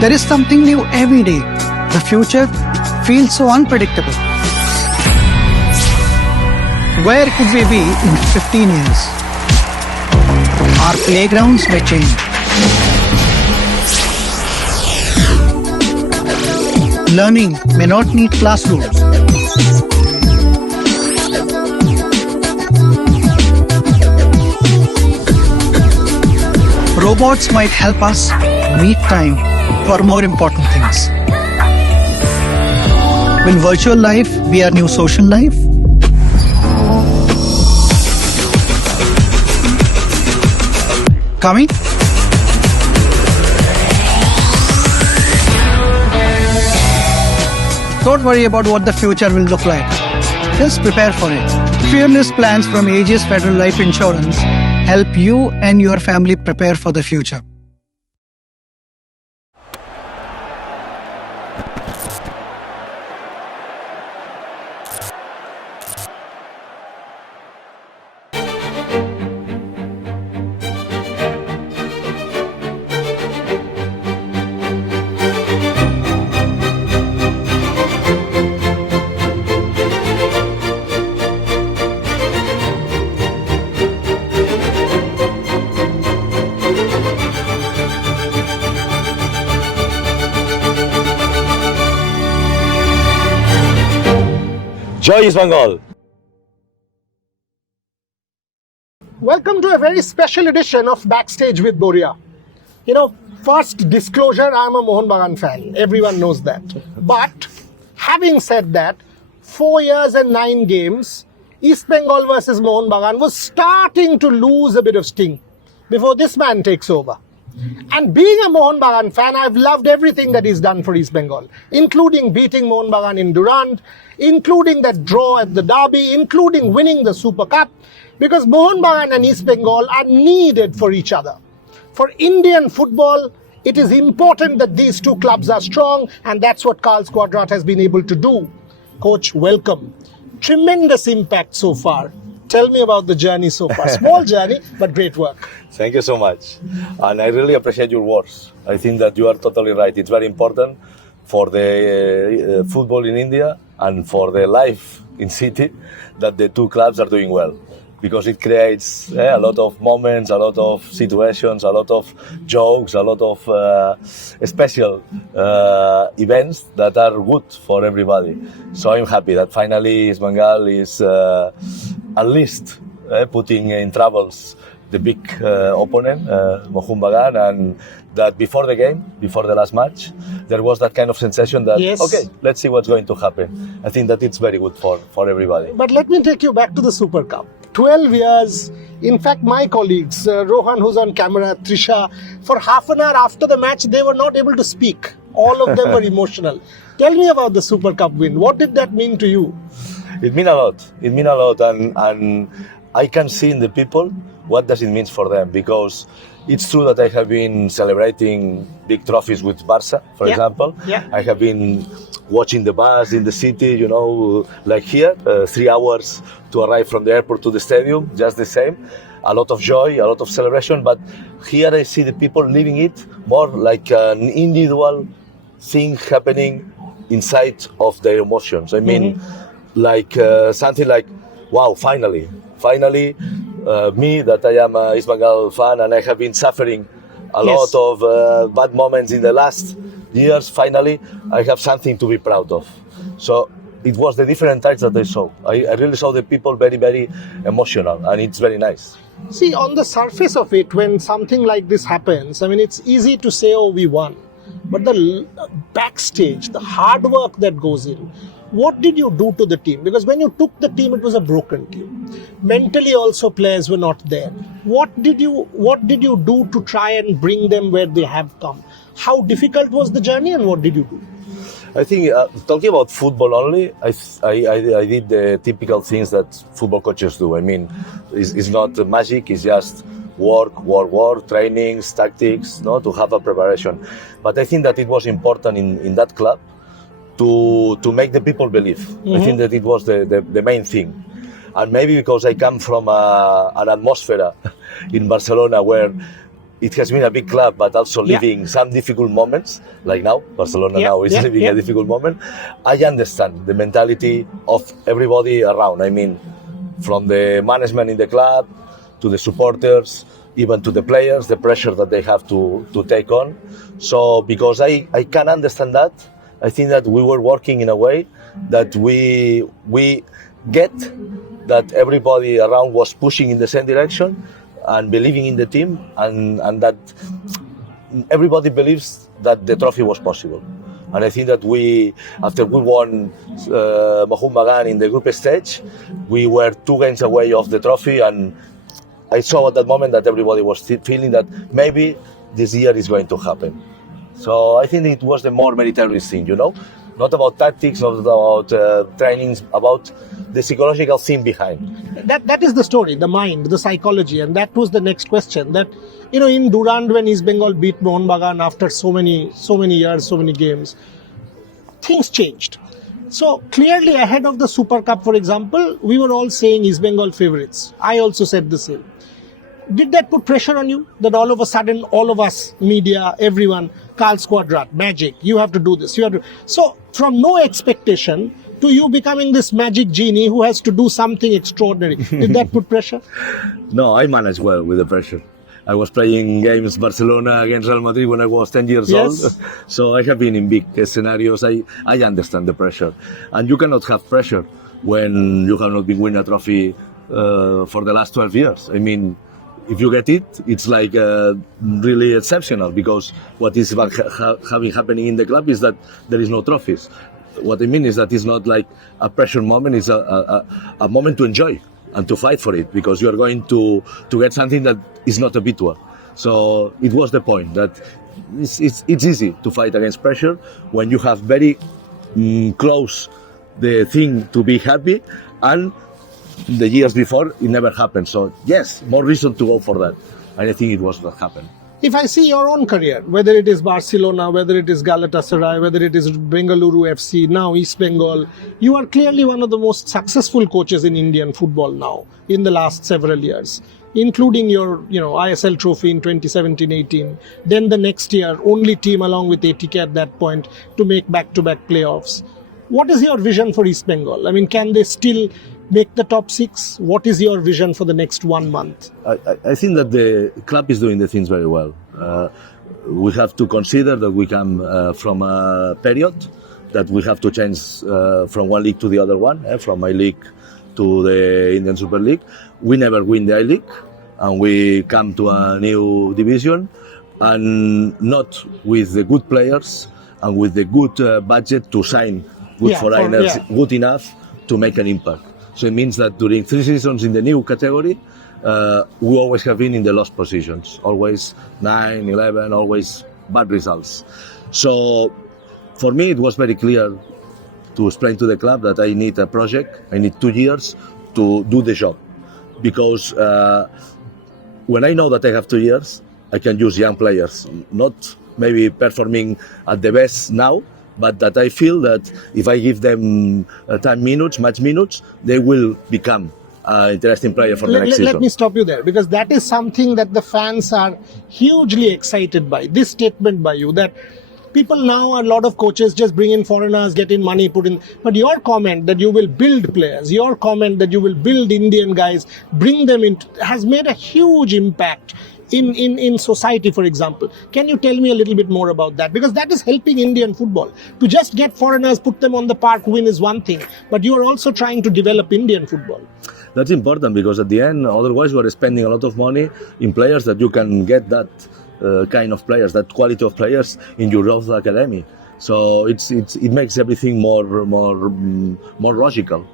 There is something new every day. The future feels so unpredictable. Where could we be in 15 years? Our playgrounds may change. Learning may not need classrooms. Robots might help us meet time for more important things. Will virtual life be our new social life? Coming? Don't worry about what the future will look like. Just prepare for it. Fearless plans from Aegis Federal Life Insurance help you and your family prepare for the future. Joy East Bengal. Welcome to a very special edition of Backstage with Boria. First disclosure, I'm a Mohun Bagan fan. Everyone knows that. But having said that, 4 years and 9 games, East Bengal versus Mohun Bagan was starting to lose a bit of sting before this man takes over. And being a Mohun Bagan fan, I've loved everything that he's done for East Bengal, including beating Mohun Bagan in Durand, including that draw at the derby, including winning the Super Cup, because Mohun Bagan and East Bengal are needed for each other. For Indian football, it is important that these two clubs are strong, and that's what Carles Cuadrat has been able to do. Coach, welcome. Tremendous impact so far. Tell me about the journey so far. Small journey, but great work. Thank you so much. And I really appreciate your words. I think that you are totally right. It's very important for the football in India and for the life in city that the two clubs are doing well. Because it creates a lot of moments, a lot of situations, a lot of jokes, a lot of special events that are good for everybody. So I'm happy that finally East Bengal is at least putting in troubles the big opponent, Mohun Bagan, and that before the game, before the last match, there was that kind of sensation that, yes, okay, let's see what's going to happen. I think that it's very good for everybody. But let me take you back to the Super Cup. 12 years, in fact, my colleagues, Rohan, who's on camera, Trisha, for half an hour after the match, they were not able to speak. All of them were emotional. Tell me about the Super Cup win. What did that mean to you? It means a lot. It means a lot, and I can see in the people what does it mean for them, because it's true that I have been celebrating big trophies with Barca, for example. Yeah. I have been watching the bus in the city, like here, 3 hours to arrive from the airport to the stadium, just the same. A lot of joy, a lot of celebration, but here I see the people living it more like an individual thing happening inside of their emotions. I mean, like something like, wow, finally, me that I am a East Bengal fan and I have been suffering a lot of bad moments in the last years, finally I have something to be proud of. So it was the different types that I saw. I really saw the people very, very emotional, and it's very nice. See, on the surface of it, when something like this happens, I mean, it's easy to say, oh, we won. But the backstage, the hard work that goes in, what did you do to the team? Because when you took the team, it was a broken team. Mentally also players were not there. What did you do to try and bring them where they have come? How difficult was the journey, and what did you do? I think talking about football only, I did the typical things that football coaches do. I mean, it's not magic, it's just work, trainings, tactics, to have a preparation. But I think that it was important in that club to make the people believe. I think that it was the main thing. And maybe because I come from an atmosphere in Barcelona where it has been a big club, but also Yeah. living some difficult moments, like now. Barcelona Yeah, now is yeah, living yeah. a difficult moment. I understand the mentality of everybody around. I mean, from the management in the club to the supporters, even to the players, the pressure that they have to take on. So because I can understand that, I think that we were working in a way that we get that everybody around was pushing in the same direction and believing in the team, and that everybody believes that the trophy was possible. And I think that after we won Mohun Bagan in the group stage, we were 2 games away of the trophy, and I saw at that moment that everybody was feeling that maybe this year is going to happen. So I think it was the more meritorious thing, not about tactics, not about trainings, about the psychological thing behind. That is the story, the mind, the psychology, and that was the next question. That in Durand, when East Bengal beat Mohun Bagan after so many years, so many games, things changed. So clearly ahead of the Super Cup, for example, we were all saying East Bengal favourites. I also said the same. Did that put pressure on you? That all of a sudden, all of us, media, everyone, Carles Cuadrat, magic, you have to do this. So from no expectation to you becoming this magic genie who has to do something extraordinary. Did that put pressure? No, I managed well with the pressure. I was playing games Barcelona against Real Madrid when I was 10 years Yes. old. So I have been in big scenarios. I understand the pressure. And you cannot have pressure when you have not been winning a trophy for the last 12 years. I mean, if you get it, it's like really exceptional, because what is happening in the club is that there is no trophies. What I mean is that it's not like a pressure moment, it's a moment to enjoy and to fight for it, because you are going to get something that is not habitual. So it was the point that it's easy to fight against pressure when you have very close the thing to be happy, and the years before it never happened. So yes, more reason to go for that, and I think it was what happened. If I see your own career, whether it is Barcelona, whether it is Galatasaray, whether it is Bengaluru FC, now East Bengal, you are clearly one of the most successful coaches in Indian football now in the last several years, including your ISL trophy in 2017-18. Then the next year, only team along with ATK at that point to make back-to-back playoffs. What is your vision for East Bengal? I mean, can they still make the top 6? What is your vision for the next 1 month? I think that the club is doing the things very well. We have to consider that we come from a period that we have to change from one league to the other one, from my league to the Indian Super League. We never win the I-League, and we come to a new division, and not with the good players and with the good budget to sign good foreigners, good enough to make an impact. So it means that during 3 seasons in the new category, we always have been in the lost positions, always 9, 11, always bad results. So for me, it was very clear to explain to the club that I need a project, I need 2 years to do the job. Because when I know that I have 2 years, I can use young players, not maybe performing at the best now, but that I feel that if I give them match minutes, they will become an interesting player for the next season. Let me stop you there, because that is something that the fans are hugely excited by. This statement by you, that people now, a lot of coaches just bring in foreigners, get in money, put in. But your comment that you will build players, your comment that you will build Indian guys, bring them in, has made a huge impact in society, for example. Can you tell me a little bit more about that? Because that is helping Indian football. To just get foreigners, put them on the park, win is one thing, but you are also trying to develop Indian football. That's important, because at the end, otherwise we're spending a lot of money in players that you can get that kind of players, that quality of players in your youth academy. So it makes everything more logical.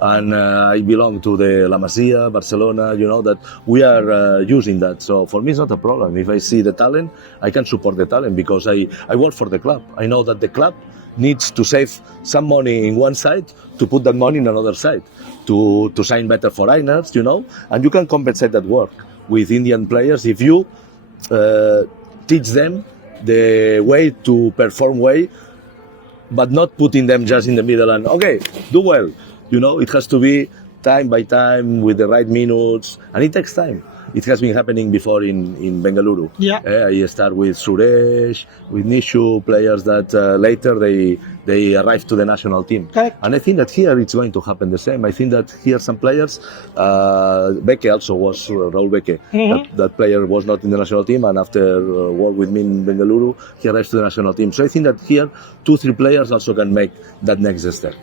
And I belong to the La Masia, Barcelona, that we are using that. So for me, it's not a problem. If I see the talent, I can support the talent, because I work for the club. I know that the club needs to save some money in one side to put that money in another side, to sign better foreigners, and you can compensate that work with Indian players if you teach them the way to perform well, but not putting them just in the middle and, okay, do well. It has to be time by time with the right minutes, and it takes time. It has been happening before in Bengaluru. Yeah. I start with Suresh, with Nishu, players that later they arrive to the national team. Correct. And I think that here it's going to happen the same. I think that here some players, Beke also was, Raul Beke, that player was not in the national team, and after work with me in Bengaluru, he arrives to the national team. So I think that here 2-3 players also can make that next step.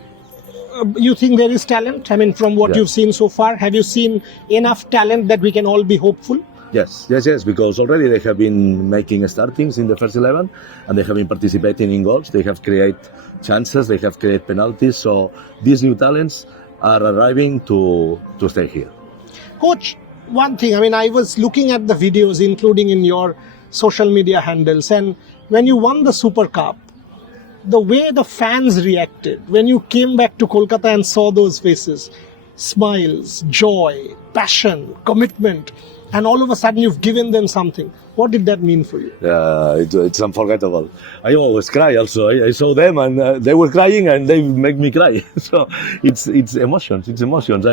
You think there is talent? I mean, from what Yeah. you've seen so far, have you seen enough talent that we can all be hopeful? Yes, because already they have been making startings in the first 11, and they have been participating in goals. They have created chances, they have created penalties. So these new talents are arriving to stay here. Coach, one thing, I mean, I was looking at the videos, including in your social media handles, and when you won the Super Cup, the way the fans reacted, when you came back to Kolkata and saw those faces, smiles, joy, passion, commitment, and all of a sudden you've given them something. What did that mean for you? It's unforgettable. I always cry also. I saw them and they were crying and they make me cry. So it's emotions. It's emotions.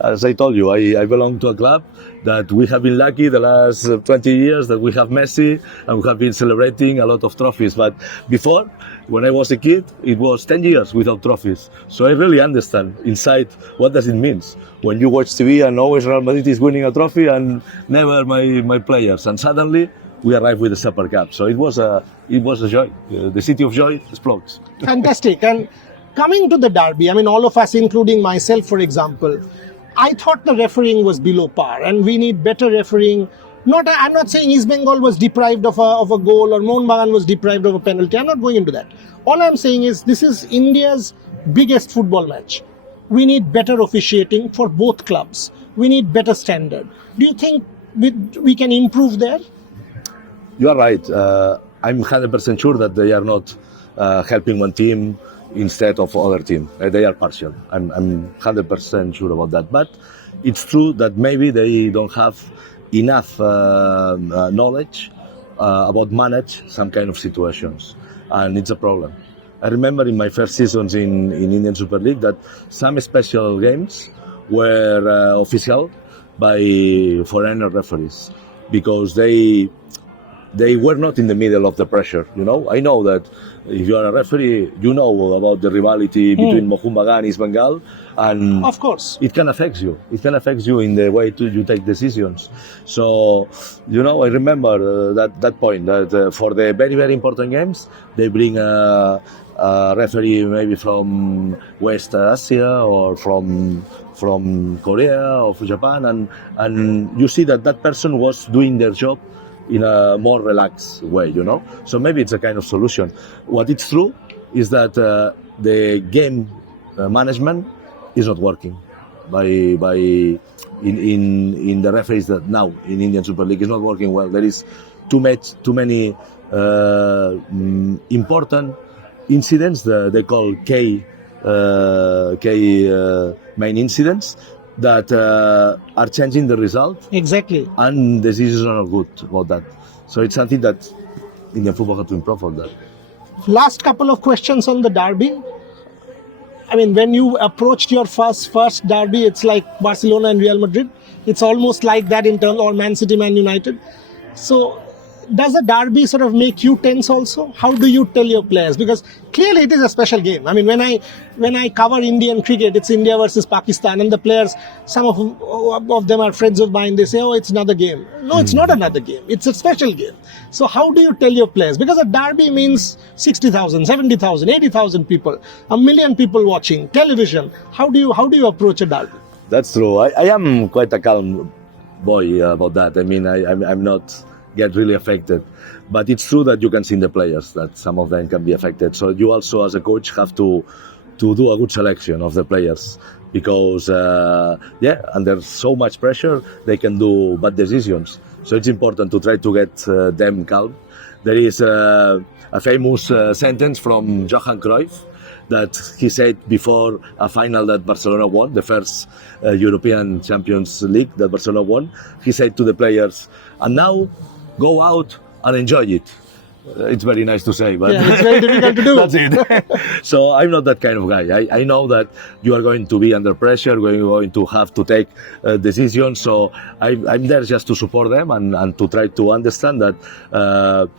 As I told you, I belong to a club that we have been lucky the last 20 years that we have Messi and we have been celebrating a lot of trophies. But before, when I was a kid, it was 10 years without trophies. So I really understand inside what does it mean when you watch TV and always Real Madrid is winning a trophy and never my players. And suddenly we arrive with the Super Cup. So it was a joy. The city of joy explodes. Fantastic. And coming to the derby, I mean, all of us, including myself, for example, I thought the refereeing was below par and we need better refereeing. I'm not saying East Bengal was deprived of a goal or Mohun Bagan was deprived of a penalty. I'm not going into that. All I'm saying is this is India's biggest football match. We need better officiating for both clubs. We need better standard. Do you think we can improve there? You are right. I'm 100% sure that they are not helping one team instead of other team. They are partial. I'm 100% sure about that. But it's true that maybe they don't have enough knowledge about manage some kind of situations, and it's a problem. I remember in my first seasons in Indian Super League that some special games were official by foreigner referees because they were not in the middle of the pressure. You know, I know that if you are a referee, you know about the rivalry between Mohun Bagan and East Bengal, and of course, it can affect you. It can affect you in the way you take decisions. So, you know, I remember that point that for the very, very important games, they bring a referee maybe from West Asia or from Korea or from Japan, and you see that person was doing their job in a more relaxed way, you know. So maybe it's a kind of solution. What is true is that the game management is not working in the referees that now in Indian Super League is not working well. There is too many important incidents they call K main incidents that are changing the result. Exactly. And the decisions are not good about that. So it's something that Indian football has to improve on that. Last couple of questions on the derby. I mean, when you approached your first derby, it's like Barcelona and Real Madrid. It's almost like that in terms, or Man City, Man United. So does a derby sort of make you tense also? How do you tell your players? Because clearly it is a special game. I mean, when I cover Indian cricket, it's India versus Pakistan, and the players, some of them are friends of mine. They say, "Oh, it's another game." No, it's not another game. It's a special game. So how do you tell your players? Because a derby means 60,000, 70,000, 80,000 people, 1 million people watching television. How do you approach a derby? That's true. I am quite a calm boy about that. I mean, I'm not get really affected, but it's true that you can see in the players that some of them can be affected. So you also, as a coach, have to do a good selection of the players because under so much pressure they can do bad decisions. So it's important to try to get them calm. There is a famous sentence from Johan Cruyff that he said before a final that Barcelona won, the first European Champions League that Barcelona won. He said to the players, "And now go out and enjoy it. It's very nice to say, but Yeah, it's very difficult to do. That's it. So I'm not that kind of guy. I know that you are going to be under pressure, going to have to take decisions. So I'm there just to support them and to try to understand that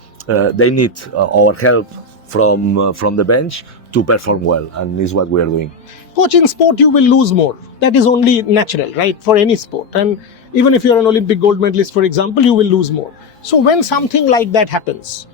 they need our help from the bench to perform well, and is what we are doing. Coach, in sport you will lose more. That is only natural, right, for any sport. And even if you're an Olympic gold medalist, for example, you will lose more. So when something like that happens,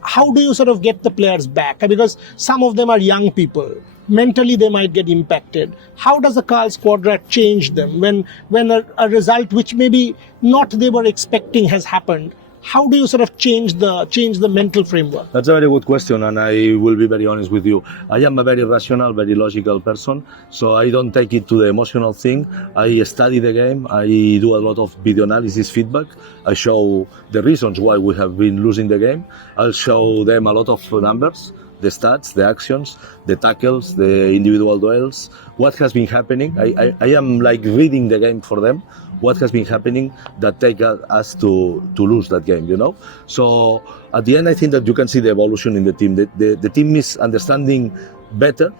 how do you sort of get the players back? Because some of them are young people. Mentally, they might get impacted. How does a Carles Cuadrat change them when a result which maybe not they were expecting has happened? How do you sort of change the mental framework? That's a very good question, and I will be very honest with you. I am a very rational, very logical person, so I don't take it to the emotional thing. I study the game. I do a lot of video analysis feedback. I show the reasons why we have been losing the game. I'll show them a lot of numbers, the stats, the actions, the tackles, the individual duels, what has been happening. I am like reading the game for them, what has been happening that take us to lose that game, you know? So at the end, I think that you can see the evolution in the team. The team is understanding better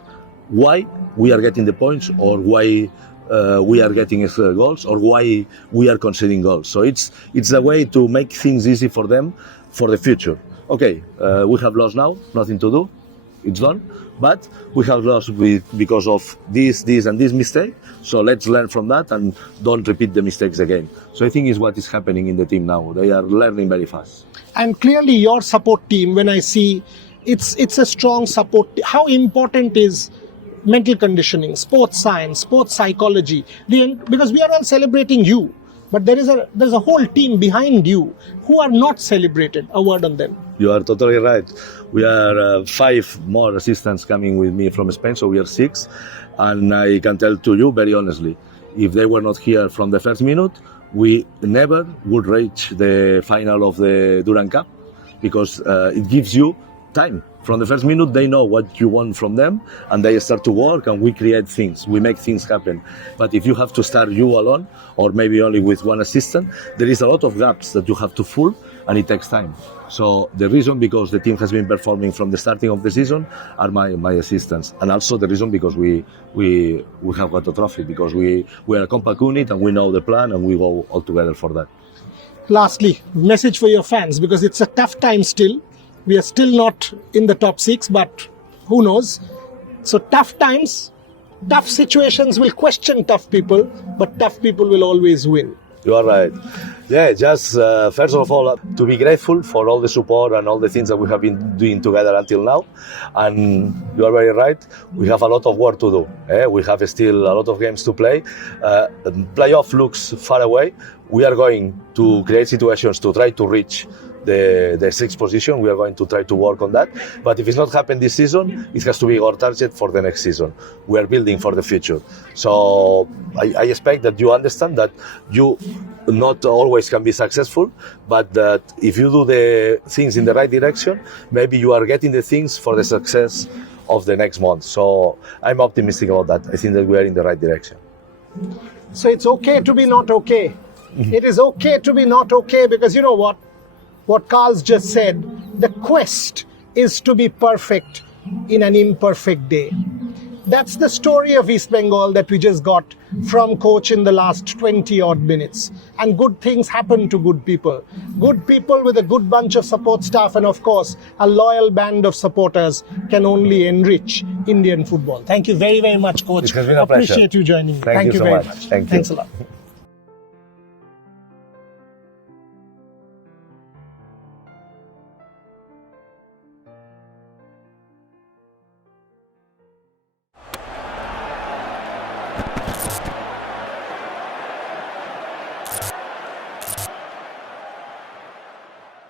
why we are getting the points, or why we are getting extra goals, or why we are conceding goals. So it's a way to make things easy for them for the future. Okay, we have lost now, nothing to do, it's done. But we have lost because of this and this mistake. So let's learn from that and don't repeat the mistakes again. So I think is what is happening in the team now. They are learning very fast. And clearly your support team, when I see it's a strong support. How important is mental conditioning, sports science, sports psychology? Because we are all celebrating you, but there's a whole team behind you who are not celebrated. A word on them. You are totally right. We are 5 more assistants coming with me from Spain, so we are 6. And I can tell to you very honestly, if they were not here from the first minute, we never would reach the final of the Durand Cup, because it gives you time. From the first minute, they know what you want from them, and they start to work, and we create things. We make things happen. But if you have to start you alone, or maybe only with one assistant, there is a lot of gaps that you have to fill, and it takes time. So the reason because the team has been performing from the starting of the season are my assistants, and also the reason because we have got a trophy, because we are a compact unit and we know the plan and we go all together for that. Lastly, message for your fans, because it's a tough time still. We are still not in the top 6, but who knows? So tough times, tough situations will question tough people, but tough people will always win. You are right. Yeah, just first of all, to be grateful for all the support and all the things that we have been doing together until now. And you are very right, we have a lot of work to do. We have still a lot of games to play. Playoff looks far away. We are going to create situations to try to reach the 6th position. We are going to try to work on that. But if it's not happened this season, it has to be our target for the next season. We are building for the future. So I expect that you understand that you not always can be successful, but that if you do the things in the right direction, maybe you are getting the things for the success of the next month. So I'm optimistic about that. I think that we are in the right direction. So it's okay to be not okay. It is okay to be not okay, because you know what Carles just said, the quest is to be perfect in an imperfect day. That's the story of East Bengal that we just got from coach in the last 20 odd minutes. And good things happen to good people. Good people with a good bunch of support staff, and of course, a loyal band of supporters can only enrich Indian football. Thank you very, very much, coach. It has been a pleasure. Appreciate you joining me. Thank you so very much. much. Thank you. Thanks a lot.